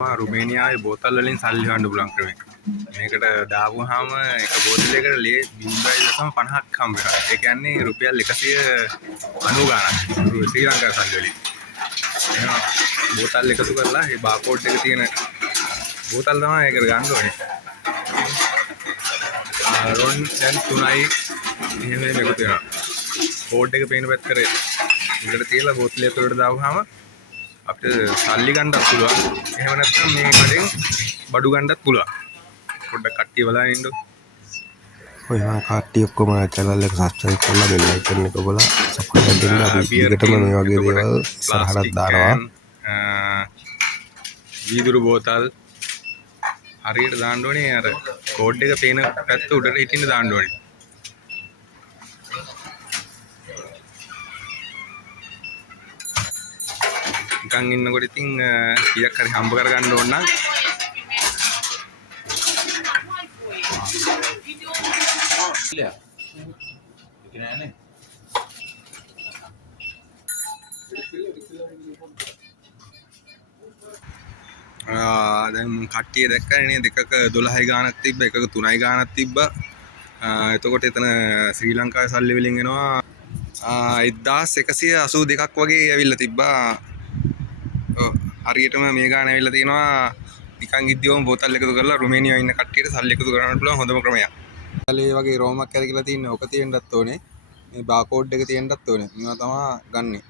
රුමේනියාවේ බෝතල් වලින් සල්ලි හොයන්න පුළුවන් ක්‍රමයක්. මේකට දාපුවාම එක බෝතලයකට ලේ 0.50ක් හම්බ වෙනවා. ඒ කියන්නේ රුපියල් 190 ගාණක්. ශ්‍රී ලංකා සල්ලි වලින්. එහෙනම් බෝතල් එකතු කරලා මේ බාකෝඩ් එක තියෙන බෝතල් තමයි ඒකට ගන්න ඕනේ. රොන් දැන් 3යි එහෙම එකතු වෙනවා. කෝඩ් එක පේන පැත්තට ඉඳලා තියලා බෝතලය ඇතුළට දාපුවාම අපිට සල්ලි ගන්නත් පුළුවන්. එහෙම නැත්නම් මේ කඩෙන් බඩු ගන්නත් පුළුවන්. පොඩ්ඩක් කට්ටිය බලන්න ඉන්න. ඔය මම කට්ටිය ඔක්කොම channel එක subscribe කරලා bell icon එක ඔබලා support දෙන්න. අපි ඊටම මේ වගේ දේවල් සරහට දානවා. වීදුරු බෝතල් හරියට දාන්න ඕනේ. අර කෝඩ් එක පේන පැත්ත උඩට හිටින්න දාන්න ඕනේ. නිකන් ඉන්නකොට ඉතින් කීයක් හරි හම්බ කරගන්න ඕන නම් දැන් කට්ටිය දැක්කනේ නේද? එකක 12යි ගාණක් තිබ්බ, එකක 3යි ගාණක් තිබ්බා. එතකොට එතන ශ්‍රී ලංකාවේ සල්ලි වලින් එනවා 1182ක් වගේ ඇවිල්ලා තිබ්බා. හරියටම මේ ගාන ඇවිල්ලා තියෙනවා. නිකන් ඉද්දිවම බෝතල් එකතු කරලා රුමේනියාවේ ඉන්න කට්ටියට සල්ලි එකතු කරන්න පුළුවන් හොඳම ක්‍රමයක්. සල්ලි වගේ රෝමක් ඇරගෙන තියෙන්නේ. ඔක තියෙන්නත් ඕනේ. මේ බාකෝඩ් එක තියෙන්නත් ඕනේ. මේවා තමයි ගන්නෙ.